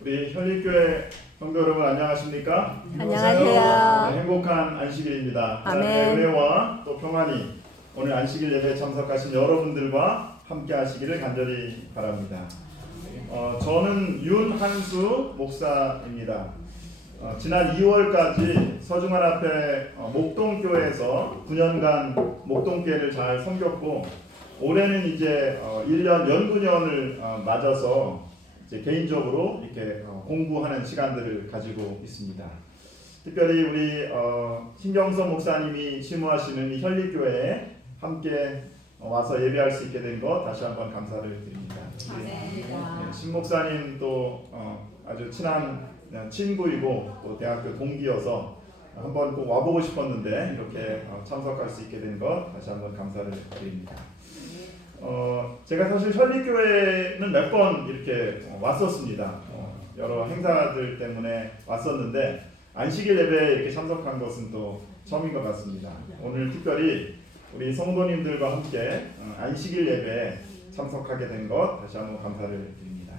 우리 현립교회 성도 여러분 안녕하십니까? 안녕하세요. 네, 행복한 안식일입니다. 아멘. 하나님의 은혜와 또 평안이 오늘 안식일 예배에 참석하신 여러분들과 함께 하시기를 간절히 바랍니다. 저는 윤한수 목사입니다. 지난 2월까지 서중환 앞에 목동교회에서 9년간 목동교회를 잘 섬겼고 올해는 이제 1년 연구년을 맞아서 이제 개인적으로 이렇게 공부하는 시간들을 가지고 있습니다. 특별히 우리 신경선 목사님이 심무하시는 이 현립교회에 함께 와서 예배할 수 있게 된 것 다시 한번 감사를 드립니다. 네, 신 목사님도 아주 친한 친구이고 또 대학교 동기여서 한번 꼭 와보고 싶었는데 이렇게 참석할 수 있게 된 것 다시 한번 감사를 드립니다. 제가 사실 현립교회는 몇 번 이렇게 왔었습니다. 여러 행사들 때문에 왔었는데 안식일 예배에 이렇게 참석한 것은 또 처음인 것 같습니다. 오늘 특별히 우리 성도님들과 함께 안식일 예배에 참석하게 된 것 다시 한번 감사를 드립니다.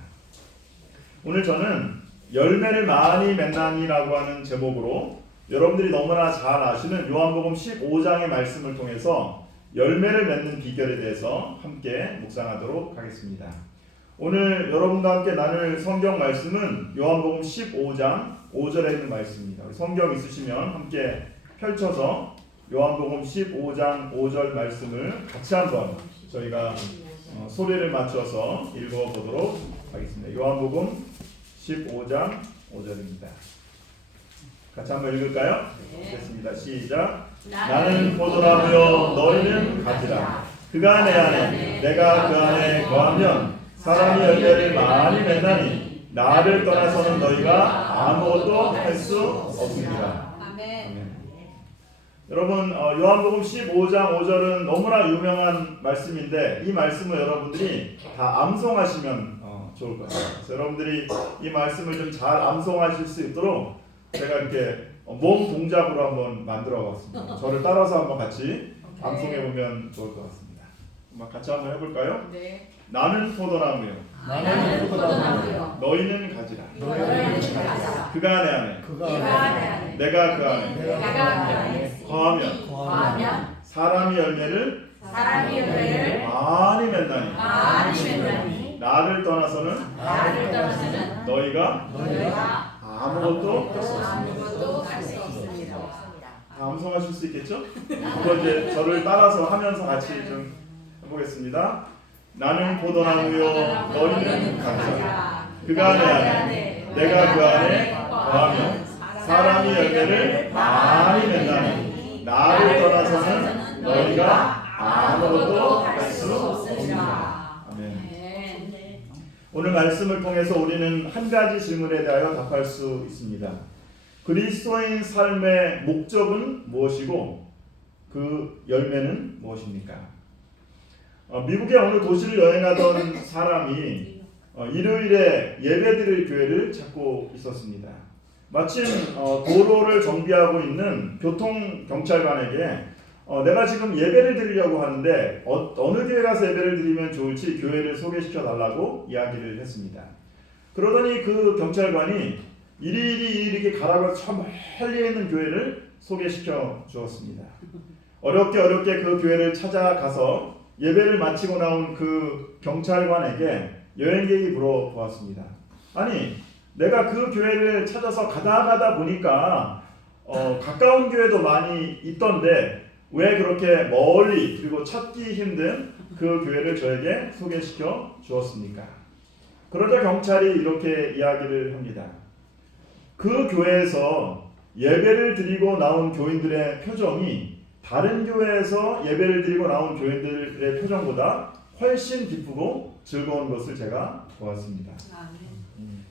오늘 저는 열매를 많이 맺나니라고 하는 제목으로 여러분들이 너무나 잘 아시는 요한복음 15장의 말씀을 통해서 열매를 맺는 비결에 대해서 함께 묵상하도록 하겠습니다. 오늘 여러분과 함께 나눌 성경 말씀은 요한복음 15장 5절에 있는 말씀입니다. 성경 있으시면 함께 펼쳐서 요한복음 15장 5절 말씀을 같이 한번 저희가 소리를 맞춰서 읽어보도록 하겠습니다. 요한복음 15장 5절입니다. 같이 한번 읽을까요? 됐습니다. 시작. 나는 포도나무요 너희는 가지라. 그가 내 안에 내가 그 안에 거하면 사람이 열매를 많이 맺나니 나를 떠나서는 너희가 아무것도 할 수 없습니다. 아멘. 여러분 요한복음 15장 5절은 너무나 유명한 말씀인데 이 말씀을 여러분들이 다 암송하시면 좋을 것 같아요. 그래서 여러분들이 이 말씀을 좀 잘 암송하실 수 있도록 제가 이렇게 몸 동작으로 한번 만들어 봤습니다. 저를 따라서 한번 같이 암송해 보면 좋을 것 같습니다. 같이 한번 해볼까요? 네. 나는 포도나무요. 나는 포도나무요. 너희는 가지라. 너희는 가지라. 그가 내 안에. 내가 그 안에. 거하면 사람이 열매를 많이 맺나니. 나를 떠나서는 너희가 아무것도 할 수 없습니다. 암송하실 수 있겠죠? 한번 이제 저를 따라서 하면서 같이 좀 해보겠습니다. 나는 포도나무요 너희는 가지라. 그가 내 안에 내가 그 안에 거하면 사람이 열매를 많이 맺나니 나를 떠나서는 너희가 아무것도 할 수 없습니다. 아멘. 오늘 말씀을 통해서 우리는 한 가지 질문에 대하여 답할 수 있습니다. 그리스도인 삶의 목적은 무엇이고 그 열매는 무엇입니까? 미국의 어느 도시를 여행하던 사람이 일요일에 예배드릴 교회를 찾고 있었습니다. 마침 도로를 정비하고 있는 교통경찰관에게 내가 지금 예배를 드리려고 하는데 어느 교회 가서 예배를 드리면 좋을지 교회를 소개시켜 달라고 이야기를 했습니다. 그러더니 그 경찰관이 이리 이렇게 가라고 저 멀리 있는 교회를 소개시켜 주었습니다. 어렵게 그 교회를 찾아가서 예배를 마치고 나온 그 경찰관에게 여행객이 물어보았습니다. 아니 내가 그 교회를 찾아서 가다 보니까 가까운 교회도 많이 있던데 왜 그렇게 멀리 그리고 찾기 힘든 그 교회를 저에게 소개시켜 주었습니까? 그러자 경찰이 이렇게 이야기를 합니다. 그 교회에서 예배를 드리고 나온 교인들의 표정이 다른 교회에서 예배를 드리고 나온 교인들의 표정보다 훨씬 기쁘고 즐거운 것을 제가 보았습니다.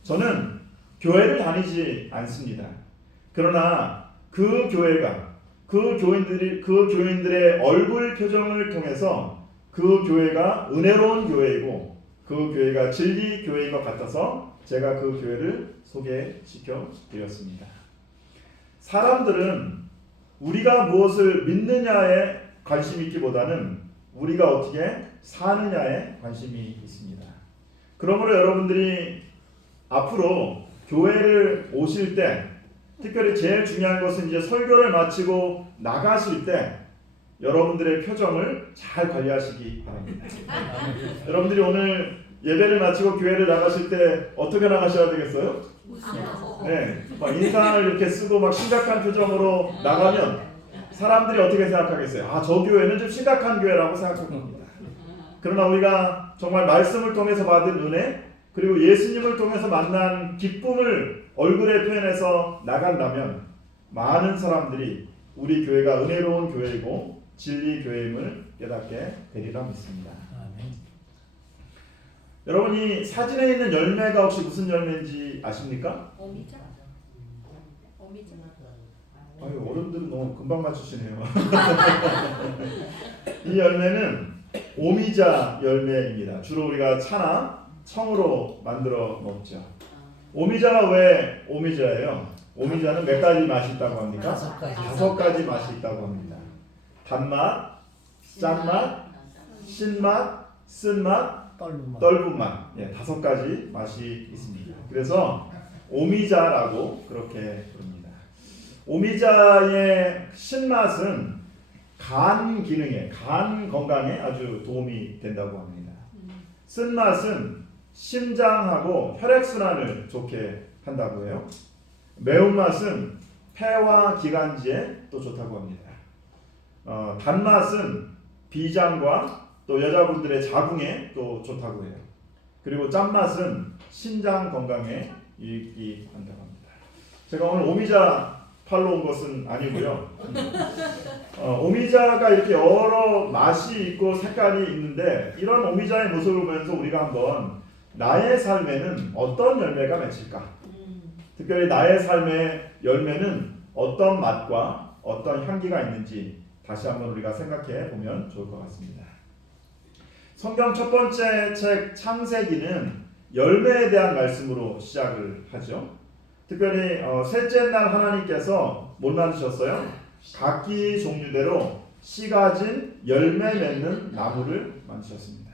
저는 교회를 다니지 않습니다. 그러나 그 교회가 그 교인들의 얼굴 표정을 통해서 그 교회가 은혜로운 교회이고 그 교회가 진리 교회인 것 같아서 제가 그 교회를 소개시켜 드렸습니다. 사람들은 우리가 무엇을 믿느냐에 관심이 있기보다는 우리가 어떻게 사느냐에 관심이 있습니다. 그러므로 여러분들이 앞으로 교회를 오실 때 특별히 제일 중요한 것은 이제 설교를 마치고 나가실 때 여러분들의 표정을 잘 관리하시기 바랍니다. 여러분들이 오늘 예배를 마치고 교회를 나가실 때 어떻게 나가셔야 되겠어요? 네, 막 인상을 이렇게 쓰고 막 심각한 표정으로 나가면 사람들이 어떻게 생각하겠어요? 아, 저 교회는 좀 심각한 교회라고 생각할 겁니다. 그러나 우리가 정말 말씀을 통해서 받은 은혜 그리고 예수님을 통해서 만난 기쁨을 얼굴에 표현해서 나간다면 많은 사람들이 우리 교회가 은혜로운 교회이고 진리 교회임을 깨닫게 되리라 믿습니다. 여러분 이 사진에 있는 열매가 혹시 무슨 열매인지 아십니까? 오미자. 오미자. 아유 어른들은 너무 금방 맞추시네요. 이 열매는 오미자 열매입니다. 주로 우리가 차나 청으로 만들어 먹죠. 오미자가 왜 오미자예요? 오미자는 몇 가지 맛이 있다고 합니까? 5가지 맛이 있다고 합니다. 단맛, 짠맛, 신맛, 쓴맛, 떫은 맛. 5가지 맛이 있습니다. 그래서 오미자라고 그렇게 부릅니다. 오미자의 신맛은 간 기능에, 간 건강에 아주 도움이 된다고 합니다. 쓴맛은 심장하고 혈액순환을 좋게 한다고 해요. 매운맛은 폐와 기관지에 또 좋다고 합니다. 단맛은 비장과 또 여자분들의 자궁에 또 좋다고 해요. 그리고 짠맛은 신장 건강에 유익이 한다고 합니다. 제가 오늘 오미자 팔러 온 것은 아니고요. 오미자가 이렇게 여러 맛이 있고 색깔이 있는데 이런 오미자의 모습을 보면서 우리가 한번 나의 삶에는 어떤 열매가 맺힐까? 특별히 나의 삶의 열매는 어떤 맛과 어떤 향기가 있는지 다시 한번 우리가 생각해 보면 좋을 것 같습니다. 성경 첫 번째 책 창세기는 열매에 대한 말씀으로 시작을 하죠. 특별히 셋째 날 하나님께서 뭘 만드셨어요? 각기 종류대로 씨 가진 열매 맺는 나무를 만드셨습니다.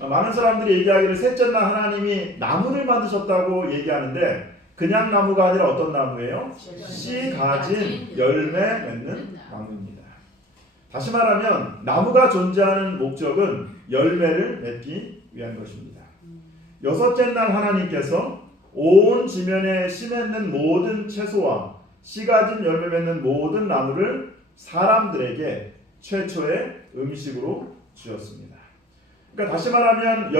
많은 사람들이 얘기하기를 셋째 날 하나님이 나무를 만드셨다고 얘기하는데 그냥 나무가 아니라 어떤 나무예요? 씨 가진 열매 맺는 나무입니다. 다시 말하면 나무가 존재하는 목적은 열매를 맺기 위한 것입니다. 6째 날 하나님께서 온 지면에 씨 맺는 모든 채소와 씨 가진 열매 맺는 모든 나무를 사람들에게 최초의 음식으로 주었습니다. 그러니까 다시 말하면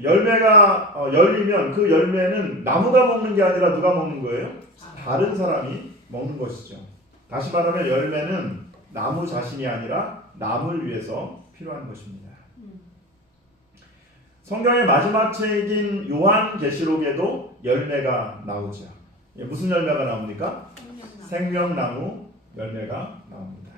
열매가 열리면 그 열매는 나무가 먹는 게 아니라 누가 먹는 거예요? 다른 사람이 먹는 것이죠. 다시 말하면 열매는 나무 자신이 아니라 남을 위해서 필요한 것입니다. 성경의 마지막 책인 요한계시록에도 열매가 나오죠. 무슨 열매가 나옵니까? 생명나무 열매가 나옵니다.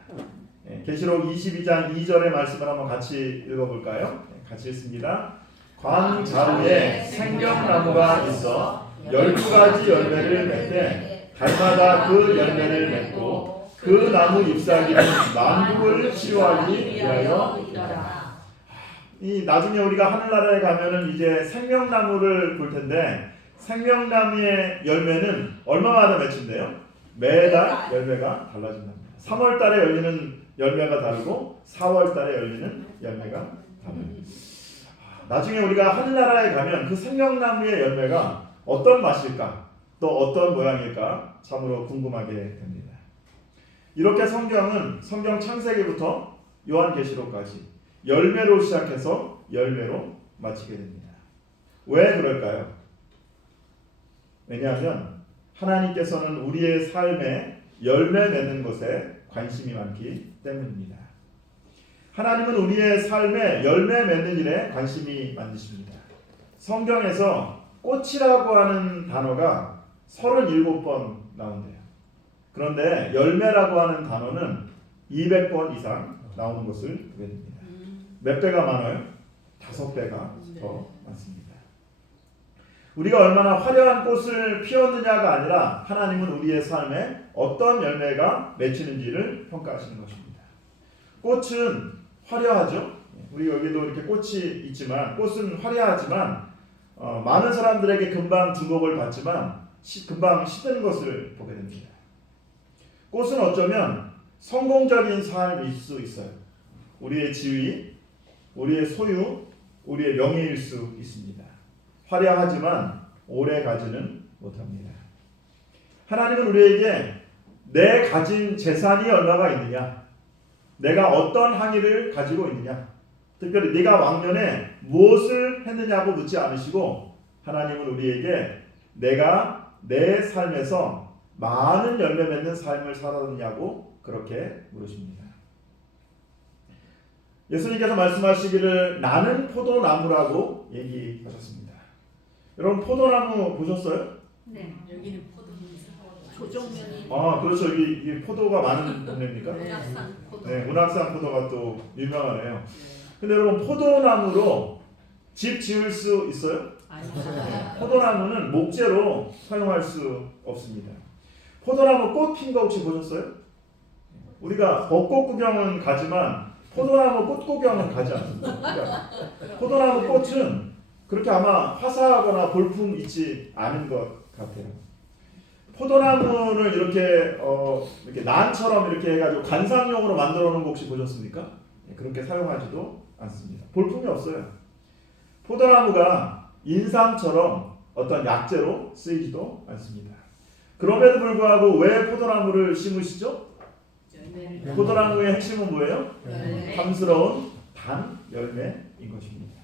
계시록 22장 2절의 말씀을 한번 같이 읽어볼까요? 같이 읽습니다. 광자루에 생명나무가 있어 12가지 열매를 맺되 달마다 그 열매를 맺고 그 나무 잎사귀는 만국을 치유하기 위하여 이르라. 이 나중에 우리가 하늘나라에 가면은 이제 생명나무를 볼 텐데 생명나무의 열매는 얼마마다 맺힌대요? 매달 열매가 달라진답니다. 3월 달에 열리는 열매가 다르고 4월 달에 열리는 열매가 다릅니다. 나중에 우리가 하늘나라에 가면 그 생명나무의 열매가 어떤 맛일까? 또 어떤 모양일까? 참으로 궁금하게 됩니다. 이렇게 성경은 성경 창세기부터 요한계시록까지 열매로 시작해서 열매로 마치게 됩니다. 왜 그럴까요? 왜냐하면 하나님께서는 우리의 삶에 열매 맺는 것에 관심이 많기 때문입니다. 하나님은 우리의 삶에 열매 맺는 일에 관심이 많으십니다. 성경에서 꽃이라고 하는 단어가 37번 나온대요. 그런데 열매라고 하는 단어는 200번 이상 나오는 것을 보게 됩니다. 몇 배가 많아요? 5배가 더 많습니다. 우리가 얼마나 화려한 꽃을 피웠느냐가 아니라 하나님은 우리의 삶에 어떤 열매가 맺히는지를 평가하시는 것입니다. 꽃은 화려하죠. 우리 여기도 이렇게 꽃이 있지만 꽃은 화려하지만 많은 사람들에게 금방 주목을 받지만 금방 시드는 것을 보게 됩니다. 꽃은 어쩌면 성공적인 삶일 수 있어요. 우리의 지위, 우리의 소유, 우리의 명예일 수 있습니다. 화려하지만 오래 가지는 못합니다. 하나님은 우리에게 내 가진 재산이 얼마가 있느냐, 내가 어떤 행위를 가지고 있느냐, 특별히 네가 왕년에 무엇을 했느냐고 묻지 않으시고 하나님은 우리에게 내가 내 삶에서 많은 열매 맺는 삶을 살았느냐고 그렇게 물으십니다. 예수님께서 말씀하시기를 나는 포도나무라고 얘기하셨습니다. 여러분 포도나무 보셨어요? 네. 여기는 포도 조정면이. 그렇죠. 여기 포도가 많은 동네입니까? 문학산 포도. 네, 문학산 포도가 또 유명하네요. 근데 여러분 포도나무로 집 지을 수 있어요? 포도나무는 목재로 사용할 수 없습니다. 포도나무 꽃 핀 거 혹시 보셨어요? 우리가 벚꽃 구경은 가지만 포도나무 꽃 구경은 가지 않습니다. 그러니까 포도나무 꽃은 그렇게 아마 화사하거나 볼품 있지 않은 것 같아요. 포도나무를 이렇게 난처럼 이렇게 해가지고 관상용으로 만들어 놓은 거 혹시 보셨습니까? 그렇게 사용하지도 않습니다. 볼품이 없어요. 포도나무가 인삼처럼 어떤 약재로 쓰이지도 않습니다. 그럼에도 불구하고 왜 포도나무를 심으시죠? 포도나무의 핵심은 뭐예요? 탐스러운 단 열매인 것입니다.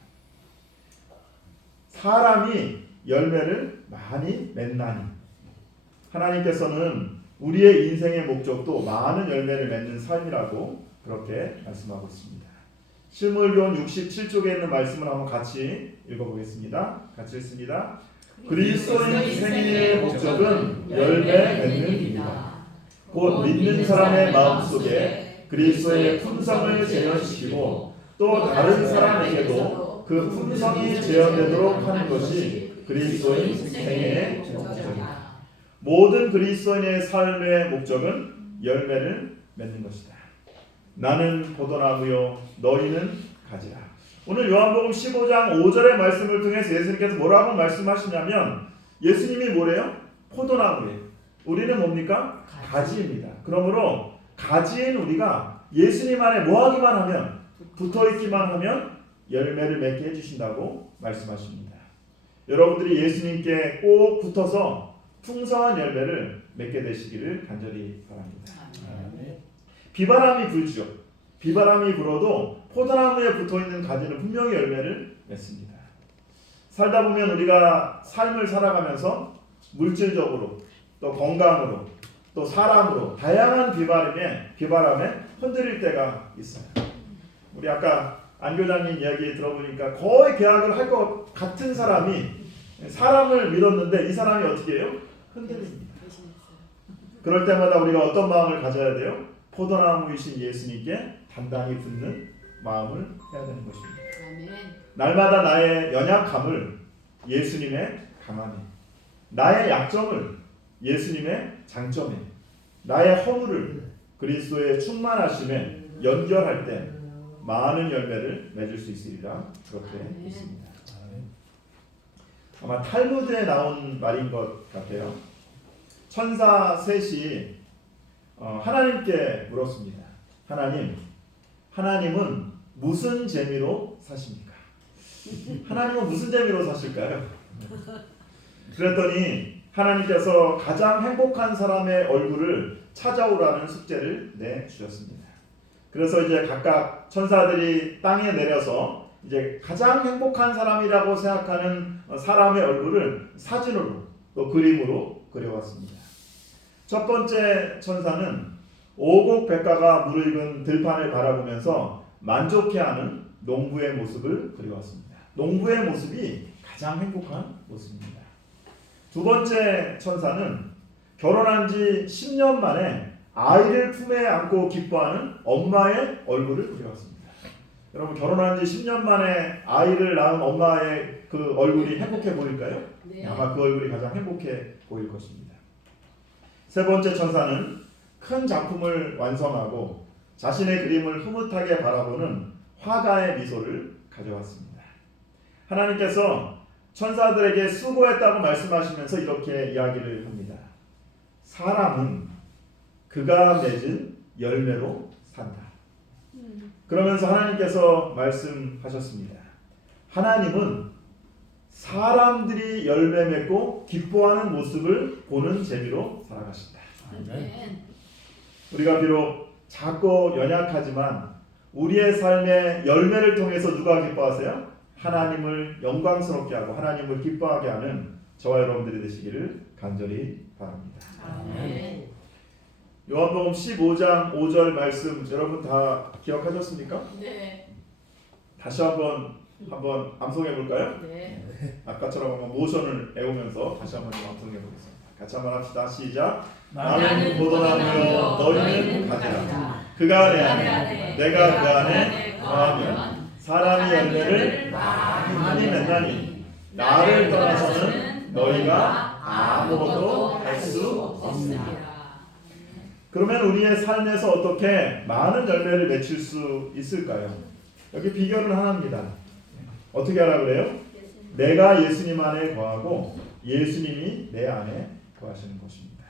사람이 열매를 많이 맺나니 하나님께서는 우리의 인생의 목적도 많은 열매를 맺는 삶이라고 그렇게 말씀하고 있습니다. 실무엘기원 67쪽에 있는 말씀을 한번 같이 읽어보겠습니다. 같이 읽습니다. 그리스도인 생애의 목적은 열매 맺는 일이다. 곧 믿는 사람의 마음속에 그리스도의 품성을 재현시키고 또 다른 사람에게도 그 품성이 재현되도록 하는 것이 그리스도인 생애의 목적이다. 모든 그리스도인의 삶의 목적은 열매를 맺는 것이다. 나는 포도나무요 너희는 가지라. 오늘 요한복음 15장 5절의 말씀을 통해서 예수님께서 뭐라고 말씀하시냐면 예수님이 뭐래요? 포도나무예요. 우리는 뭡니까? 가지입니다. 그러므로 가지인 우리가 예수님 안에 뭐하기만 하면, 붙어있기만 하면 열매를 맺게 해주신다고 말씀하십니다. 여러분들이 예수님께 꼭 붙어서 풍성한 열매를 맺게 되시기를 간절히 바랍니다. 비바람이 불죠. 비바람이 불어도 포도나무에 붙어있는 가지는 분명히 열매를 맺습니다. 살다 보면 우리가 삶을 살아가면서 물질적으로 또 건강으로 또 사람으로 다양한 비바람에 흔들릴 때가 있어요. 우리 아까 안 교장님 이야기 들어보니까 거의 계약을 할 것 같은 사람이 사람을 믿었는데 이 사람이 어떻게 해요? 흔들립니다. 그럴 때마다 우리가 어떤 마음을 가져야 돼요? 포도나무이신 예수님께 단단히 붙는 마음을 해야 되는 것입니다. 날마다 나의 연약함을 예수님의 강함에, 나의 약점을 예수님의 장점에, 나의 허물을 그리스도의 충만하심에 연결할 때 많은 열매를 맺을 수 있으리라 그렇게 믿습니다. 아마 탈무드에 나온 말인 것 같아요. 천사 셋이 하나님께 물었습니다. 하나님은 무슨 재미로 사십니까? 하나님은 무슨 재미로 사실까요? 그랬더니 하나님께서 가장 행복한 사람의 얼굴을 찾아오라는 숙제를 내주셨습니다. 그래서 이제 각각 천사들이 땅에 내려서 이제 가장 행복한 사람이라고 생각하는 사람의 얼굴을 사진으로 또 그림으로 그려왔습니다. 첫 번째 천사는 오곡백과가 무르익은 들판을 바라보면서 만족해하는 농부의 모습을 그려왔습니다. 농부의 모습이 가장 행복한 모습입니다. 두 번째 천사는 결혼한 지 10년 만에 아이를 품에 안고 기뻐하는 엄마의 얼굴을 그려왔습니다. 여러분 결혼한 지 10년 만에 아이를 낳은 엄마의 그 얼굴이 행복해 보일까요? 네. 아마 그 얼굴이 가장 행복해 보일 것입니다. 세 번째 천사는 큰 작품을 완성하고 자신의 그림을 흐뭇하게 바라보는 화가의 미소를 가져왔습니다. 하나님께서 천사들에게 수고했다고 말씀하시면서 이렇게 이야기를 합니다. 사람은 그가 맺은 열매로 산다. 그러면서 하나님께서 말씀하셨습니다. 하나님은 사람들이 열매 맺고 기뻐하는 모습을 보는 재미로 살아가신다. 아멘. 우리가 비록 작고 연약하지만 우리의 삶의 열매를 통해서 누가 기뻐하세요? 하나님을 영광스럽게 하고 하나님을 기뻐하게 하는 저와 여러분들이 되시기를 간절히 바랍니다. 아멘. 요한복음 15장 5절 말씀 여러분 다 기억하셨습니까? 네. 다시 한번 암송해 볼까요? 네. 아까처럼 한번 모션을 외우면서 다시 한번 암송해 보겠습니다. 같이 한번 합시다. 시작. 나는 포도나무요 너희는 가지라. 그가 내 안에 내가 그 안에 거하면 사람이 열매를 많이 맺나니 나를 떠나서는 너희가 아무것도 할 수 없습니다. 그러면 우리의 삶에서 어떻게 많은 열매를 맺힐 수 있을까요? 여기 비결은 하나입니다. 어떻게 하라 그래요? 내가 예수님 안에 거하고 예수님이 내 안에 거하시는 것입니다.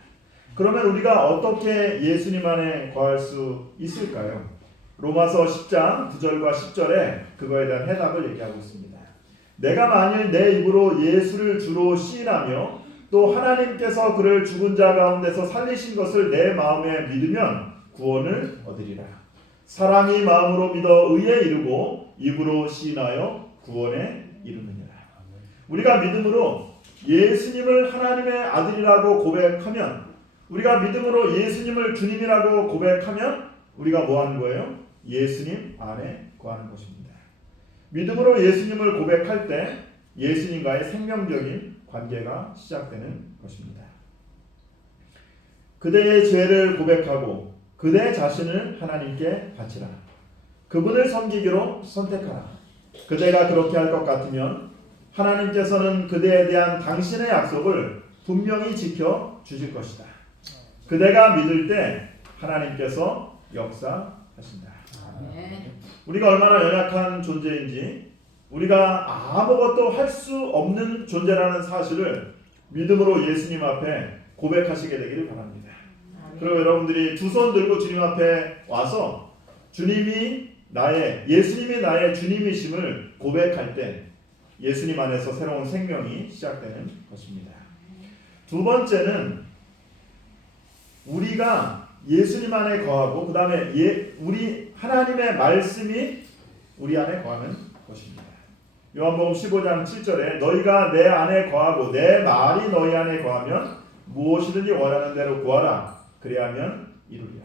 그러면 우리가 어떻게 예수님 안에 거할 수 있을까요? 로마서 10장 9절과 10절에 그거에 대한 해답을 얘기하고 있습니다. 내가 만일 내 입으로 예수를 주로 시인하며 또 하나님께서 그를 죽은 자 가운데서 살리신 것을 내 마음에 믿으면 구원을 얻으리라. 사람이 마음으로 믿어 의에 이르고 입으로 시인하여 구원에 이르느니라. 우리가 믿음으로 예수님을 하나님의 아들이라고 고백하면, 우리가 믿음으로 예수님을 주님이라고 고백하면 우리가 뭐 하는 거예요? 예수님 안에 거하는 것입니다. 믿음으로 예수님을 고백할 때 예수님과의 생명적인 관계가 시작되는 것입니다. 그대의 죄를 고백하고 그대 자신을 하나님께 바치라. 그분을 섬기기로 선택하라. 그대가 그렇게 할 것 같으면 하나님께서는 그대에 대한 당신의 약속을 분명히 지켜 주실 것이다. 그대가 믿을 때 하나님께서 역사하신다. 아멘. 우리가 얼마나 연약한 존재인지, 우리가 아무것도 할 수 없는 존재라는 사실을 믿음으로 예수님 앞에 고백하시게 되기를 바랍니다. 그리고 여러분들이 두 손 들고 주님 앞에 와서 예수님이 나의 주님이심을 고백할 때 예수님 안에서 새로운 생명이 시작되는 것입니다. 두 번째는 우리가 예수님 안에 거하고 그 다음에 우리 하나님의 말씀이 우리 안에 거하는 것입니다. 요한복음 15장 7절에 너희가 내 안에 거하고 내 말이 너희 안에 거하면 무엇이든지 원하는 대로 구하라. 그리하면 이루리라.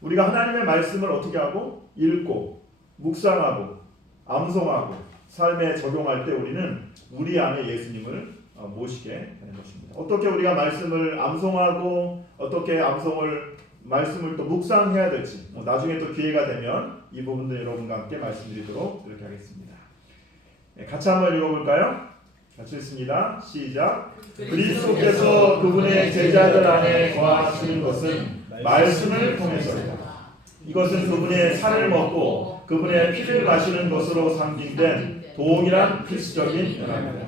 우리가 하나님의 말씀을 어떻게 하고 읽고 묵상하고 암송하고 삶에 적용할 때 우리는 우리 안에 예수님을 모시게 되는 것입니다. 어떻게 우리가 말씀을 암송하고 어떻게 말씀을 또 묵상해야 될지 나중에 또 기회가 되면 이 부분들 여러분과 함께 말씀드리도록 이렇게 하겠습니다. 같이 한번 읽어볼까요? 같이 읽습니다. 시작. 그리스도께서 그분의 제자들 안에 거하시는 것은 말씀을 통해서이다. 이것은 그분의 살을 먹고 그분의 피를 마시는 것으로 상징된 동일한 필수적인 연합이다.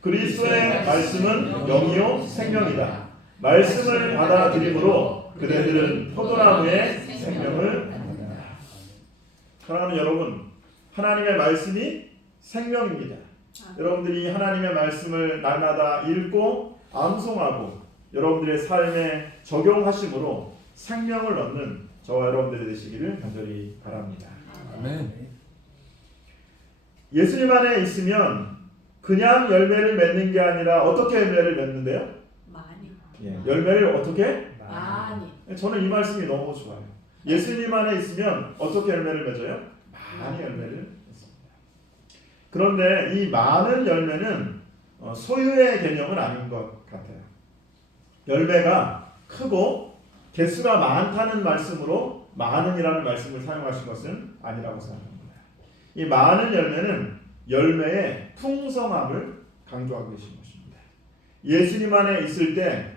그리스도의 말씀은 영이요 생명이다. 말씀을 받아들임으로 그대들은 포도나무의 생명을 받는다. 사랑하는 여러분, 하나님의 말씀이 생명입니다. 여러분들이 하나님의 말씀을 날마다 읽고 암송하고 여러분들의 삶에 적용하심으로 생명을 얻는 저와 여러분들이 되시기를 간절히 바랍니다. 아멘. 예수님 안에 있으면 그냥 열매를 맺는 게 아니라 어떻게 열매를 맺는데요? 많이. 열매를 어떻게? 많이. 저는 이 말씀이 너무 좋아요. 예수님 안에 있으면 어떻게 열매를 맺어요? 많이 열매를 맺습니다. 그런데 이 많은 열매는 소유의 개념은 아닌 것 같아요. 열매가 크고 개수가 많다는 말씀으로 많은이라는 말씀을 사용하신 것은 아니라고 생각합니다. 이 많은 열매는 열매의 풍성함을 강조하고 계신 것입니다. 예수님 안에 있을 때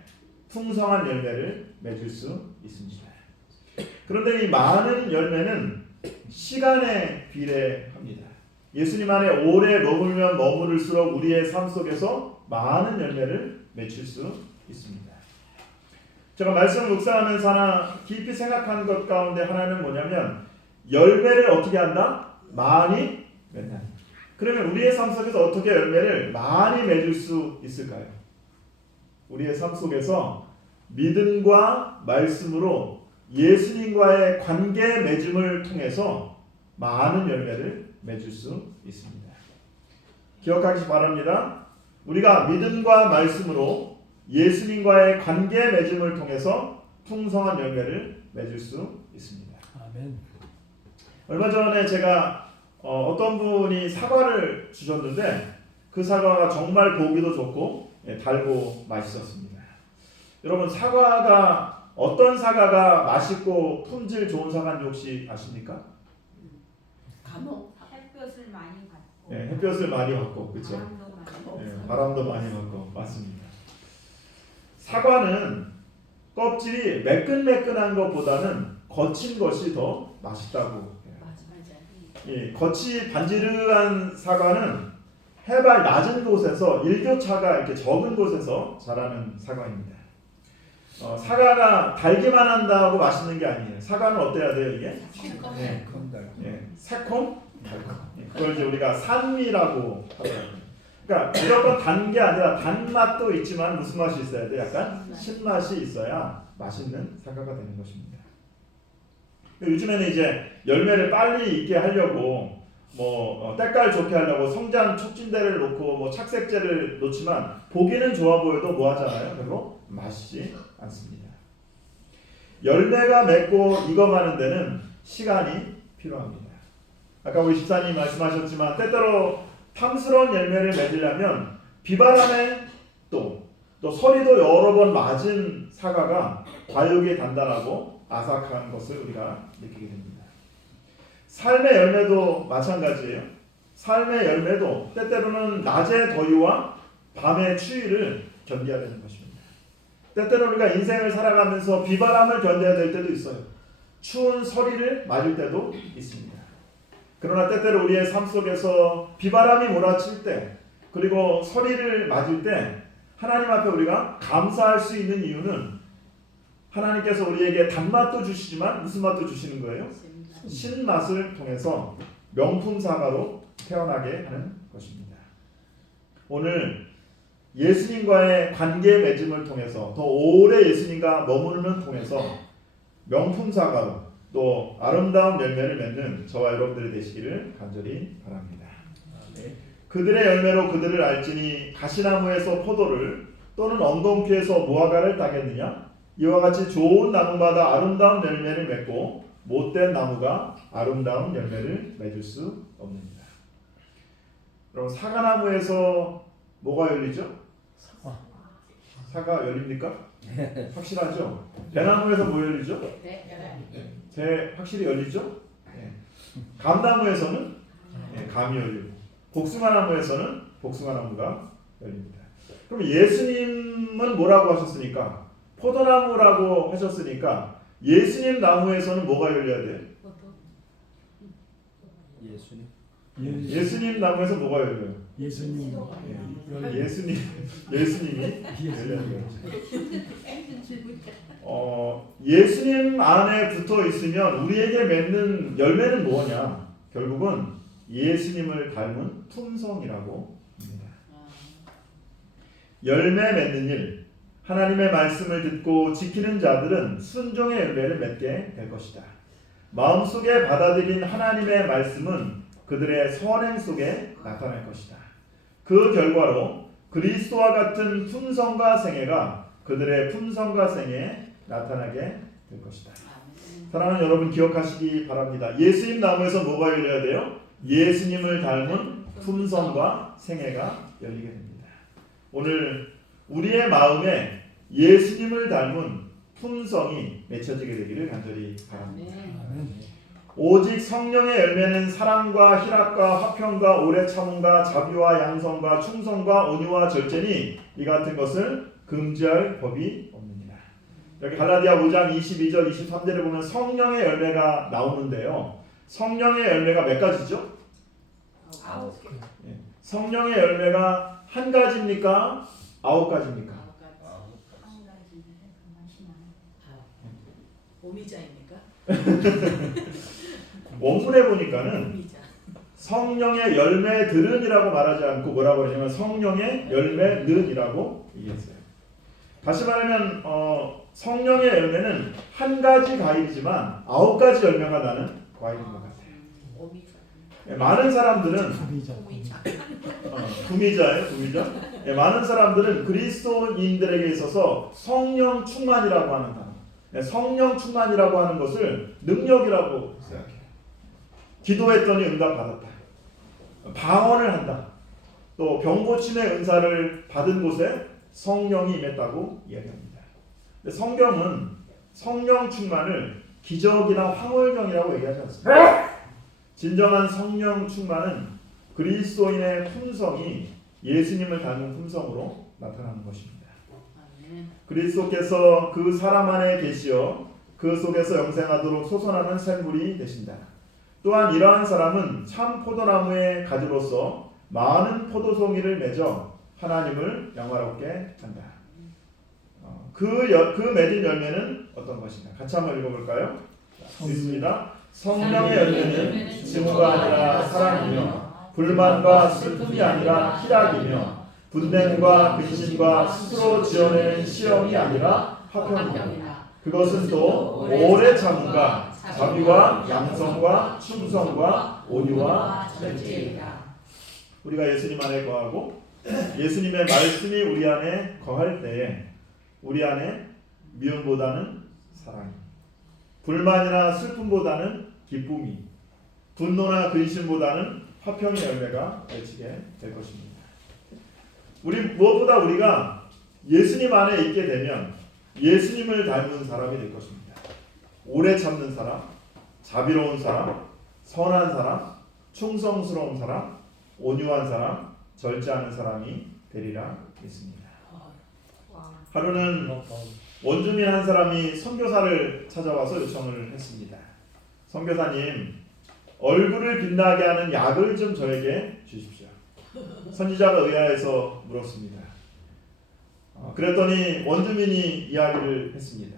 풍성한 열매를 맺을 수 있습니다. 그런데 이 많은 열매는 시간에 비례합니다. 예수님 안에 오래 머물면 머무를수록 우리의 삶 속에서 많은 열매를 맺을 수 있습니다. 제가 말씀을 묵상하면서 하나 깊이 생각한 것 가운데 하나는 뭐냐면 열매를 어떻게 한다? 많이 맺는다. 그러면 우리의 삶 속에서 어떻게 열매를 많이 맺을 수 있을까요? 우리의 삶 속에서 믿음과 말씀으로 예수님과의 관계 맺음을 통해서 많은 열매를 맺을 수 있습니다. 기억하시기 바랍니다. 우리가 믿음과 말씀으로 예수님과의 관계 맺음을 통해서 풍성한 열매를 맺을 수 있습니다. 아멘. 얼마 전에 제가 어떤 분이 사과를 주셨는데 그 사과가 정말 보기도 좋고 달고 맛있었습니다. 여러분 사과가 어떤 사과가 맛있고 품질 좋은 사과인지 혹시 아십니까? 간혹 햇볕을 많이 받고 네, 햇볕을 많이 받고 그렇죠. 바람도 많이 네, 바람도 많이 받고 맞습니다. 사과는 껍질이 매끈매끈한 것보다는 거친 것이 더 맛있다고 해요. 맞아. 예, 겉이 반지르한 사과는 해발 낮은 곳에서 일교차가 이렇게 적은 곳에서 자라는 사과입니다. 사과가 달기만 한다고 맛있는 게 아니에요. 사과는 어때야 돼요 이게? 네. 새콤? 그걸 이제 우리가 산미라고 하더라고요. 그러니까 무조건 단 게 아니라 단맛도 있지만 무슨 맛이 있어야 돼? 약간 신맛이 있어야 맛있는 사과가 되는 것입니다. 요즘에는 이제 열매를 빨리 익게 하려고 때깔 좋게 하려고 성장 촉진제를 놓고 착색제를 놓지만 보기는 좋아 보여도 뭐 하잖아요? 별로 맛있지 않습니다. 열매가 맺고 익어가는 데는 시간이 필요합니다. 아까 우리 집사님 말씀하셨지만 때때로 탐스러운 열매를 맺으려면 비바람에 또 서리도 여러 번 맞은 사과가 과육이 단단하고 아삭한 것을 우리가 느끼게 됩니다. 삶의 열매도 마찬가지예요. 삶의 열매도 때때로는 낮의 더위와 밤의 추위를 견뎌야 되는 것입니다. 때때로 우리가 인생을 살아가면서 비바람을 견뎌야 될 때도 있어요. 추운 서리를 맞을 때도 있습니다. 그러나 때때로 우리의 삶 속에서 비바람이 몰아칠 때 그리고 서리를 맞을 때 하나님 앞에 우리가 감사할 수 있는 이유는 하나님께서 우리에게 단맛도 주시지만 무슨 맛도 주시는 거예요? 신맛을 통해서 명품 사과로 태어나게 하는 것입니다. 오늘 예수님과의 관계 맺음을 통해서 더 오래 예수님과 머무르는 통해서 명품 사과로 또 아름다운 열매를 맺는 저와 여러분들이 되시기를 간절히 바랍니다. 그들의 열매로 그들을 알지니 가시나무에서 포도를 또는 엉겅퀴에서 무화과를 따겠느냐? 이와 같이 좋은 나무마다 아름다운 열매를 맺고 못된 나무가 아름다운 열매를 맺을 수 없느니라. 그럼 사과나무에서 뭐가 열리죠? 사과 열립니까? 확실하죠? 배나무에서 뭐 열리죠? 배 확실히 열리죠? 감나무에서는 감이 열리고 복숭아나무에서는 복숭아나무가 열립니다. 그럼 예수님은 뭐라고 하셨으니까? 포도나무라고 하셨으니까 예수님 나무에서는 뭐가 열려야 돼요? 예수님 나무에서 뭐가 열려요? 예수님이 열려야 돼요. 예수님 안에 붙어 있으면 우리에게 맺는 열매는 뭐냐? 결국은 예수님을 닮은 품성이라고 합니다. 열매 맺는 일, 하나님의 말씀을 듣고 지키는 자들은 순종의 열매를 맺게 될 것이다. 마음속에 받아들인 하나님의 말씀은 그들의 선행 속에 나타날 것이다. 그 결과로 그리스도와 같은 품성과 생애가 그들의 품성과 생애에 나타나게 될 것이다. 사랑하는 여러분 기억하시기 바랍니다. 예수님 나무에서 뭐가 열려야 돼요? 예수님을 닮은 품성과 생애가 열리게 됩니다. 오늘 우리의 마음에 예수님을 닮은 품성이 맺혀지게 되기를 간절히 바랍니다. 오직 성령의 열매는 사랑과 희락과 화평과 오래 참음과 자비와 양성과 충성과 온유와 절제니 이 같은 것을 금지할 법이 없느니라. 여기 갈라디아 5장 22절 23절에 보면 성령의 열매가 나오는데요. 성령의 열매가 몇 가지죠? 아홉 개. 예. 성령의 열매가 한 가지입니까? 9가지입니까? 한 가지인데 그 맛이 나요. 오미자입니까? 원문에 보니까는 오미자. 성령의 열매들은이라고 말하지 않고 뭐라고 하냐면 성령의 열매는이라고 얘기했어요. 다시 말하면 성령의 열매는 한 가지 과일이지만 9가지 열매가 나는 과일인 것 같아요. 오미자. 예, 많은 사람들은 오미자. 구미자예요, 구미자. 예, 많은 사람들은 그리스도인들에게 있어서 성령 충만이라고 하는 단어, 예, 성령 충만이라고 하는 것을 능력이라고 생각해요. 기도했더니 응답받았다. 방언을 한다. 또 병고침의 은사를 받은 곳에 성령이 임했다고 이야기합니다. 근데 성경은 성령 충만을 기적이나 황홀경이라고 얘기하지 않습니다. 진정한 성령 충만은 그리스도인의 품성이 예수님을 닮은 품성으로 나타나는 것입니다. 아멘. 그리스도께서 그 사람 안에 계시어 그 속에서 영생하도록 솟아나는 샘물이 되신다. 또한 이러한 사람은 참 포도나무의 가지로서 많은 포도송이를 맺어 하나님을 영화롭게 한다. 그 맺은 열매는 어떤 것인가? 같이 한번 읽어볼까요? 있습니다. 성령의 열매는 증오가 아니라 사랑이며 불만과 슬픔이 아니라 희락이며 분냄과 근심과 스스로 지어내는 시험이 아니라 화평이다. 그것은 또 오래 참음과 자비와 양성과 충성과 온유와 절제이다. 우리가 예수님 안에 거하고 예수님의 말씀이 우리 안에 거할 때에 우리 안에 미움보다는 사랑이, 불만이나 슬픔보다는 기쁨이, 분노나 근심보다는 화평의 열매가 맺히게 될 것입니다. 무엇보다 우리가 예수님 안에 있게 되면 예수님을 닮은 사람이 될 것입니다. 오래 참는 사람, 자비로운 사람, 선한 사람, 충성스러운 사람, 온유한 사람, 절제하는 사람이 되리라 믿습니다. 하루는 원주민 한 사람이 선교사를 찾아와서 요청을 했습니다. 선교사님, 얼굴을 빛나게 하는 약을 좀 저에게 주십시오. 선지자가 의아해서 물었습니다. 그랬더니 원주민이 이야기를 했습니다.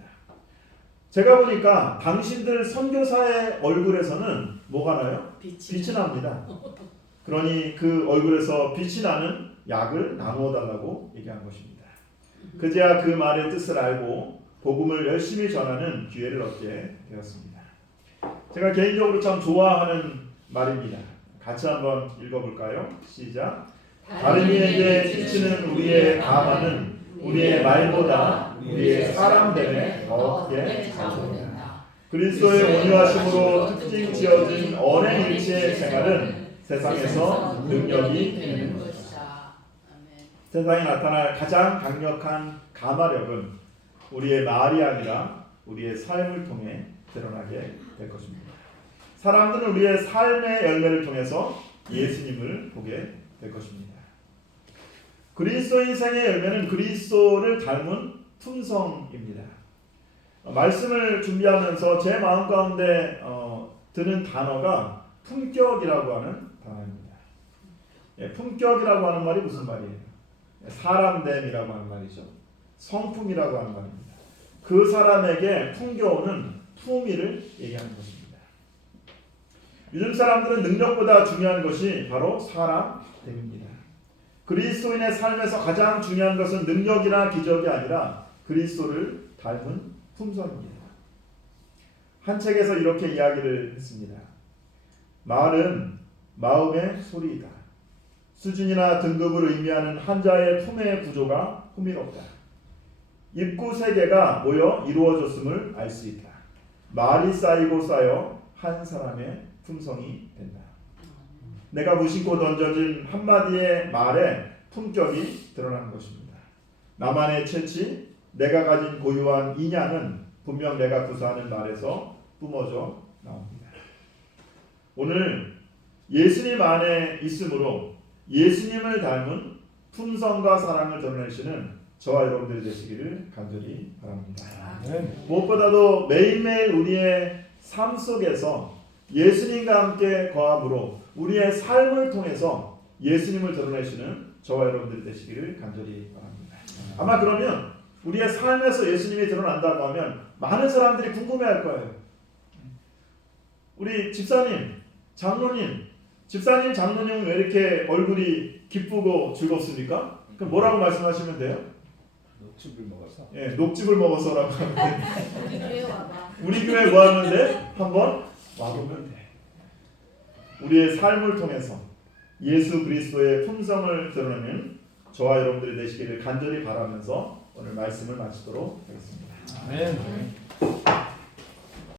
제가 보니까 당신들 선교사의 얼굴에서는 뭐가 나요? 빛이 납니다. 그러니 그 얼굴에서 빛이 나는 약을 나누어 달라고 얘기한 것입니다. 그제야 그 말의 뜻을 알고 복음을 열심히 전하는 기회를 얻게 되었습니다. 제가 개인적으로 참 좋아하는 말입니다. 같이 한번 읽어볼까요? 시작. 다른 이에게 지치는 우리의 감화는 우리의 말보다 우리의 사람됨에 더 크게 작용된다. 그리스도의 온유하심으로 특징 지어진 언행일치의 생활은 세상에서 능력이 되는 것이다. 세상에 나타날 가장 강력한 감화력은 우리의 말이 아니라 우리의 삶을 통해 드러나게 될 것입니다. 사람들은 우리의 삶의 열매를 통해서 예수님을 보게 될 것입니다. 그리스도인 생의 열매는 그리스도를 닮은 품성입니다. 말씀을 준비하면서 제 마음 가운데 드는 단어가 품격이라고 하는 단어입니다. 품격이라고 하는 말이 무슨 말이에요? 사람됨이라고 하는 말이죠. 성품이라고 하는 말입니다. 그 사람에게 풍겨오는 품위를 얘기하는 것입니다. 요즘 사람들은 능력보다 중요한 것이 바로 사람됨입니다. 그리스도인의 삶에서 가장 중요한 것은 능력이나 기적이 아니라 그리스도를 닮은 품성입니다. 한 책에서 이렇게 이야기를 했습니다. 말은 마음의 소리이다. 수준이나 등급을 의미하는 한자의 품의 구조가 흥미롭다. 입구 세 개가 모여 이루어졌음을 알 수 있다. 말이 쌓이고 쌓여 한 사람의 품성이 된다. 내가 무심코 던져진 한마디의 말에 품격이 드러나는 것입니다. 나만의 채취, 내가 가진 고유한 인양은 분명 내가 구사하는 말에서 뿜어져 나옵니다. 오늘 예수님 안에 있으므로 예수님을 닮은 품성과 사랑을 드러내시는 저와 여러분들이 되시기를 간절히 바랍니다. 무엇보다도 매일매일 우리의 삶 속에서 예수님과 함께 거함으로 우리의 삶을 통해서 예수님을 드러내시는 저와 여러분들이 되시기를 간절히 바랍니다. 아마 그러면 우리의 삶에서 예수님이 드러난다고 하면 많은 사람들이 궁금해할 거예요. 우리 집사님, 장로님, 장로님은 왜 이렇게 얼굴이 기쁘고 즐겁습니까? 그럼 뭐라고 말씀하시면 돼요? 녹즙을 먹어서. 예, 녹즙을 먹어서라고 하는데 우리 교회 와봐. 우리 교회 뭐 하면 돼? 한번 와보면 돼. 우리의 삶을 통해서 예수 그리스도의 품성을 드러내는 저와 여러분들이 되시기를 간절히 바라면서 오늘 말씀을 마치도록 하겠습니다. 아멘.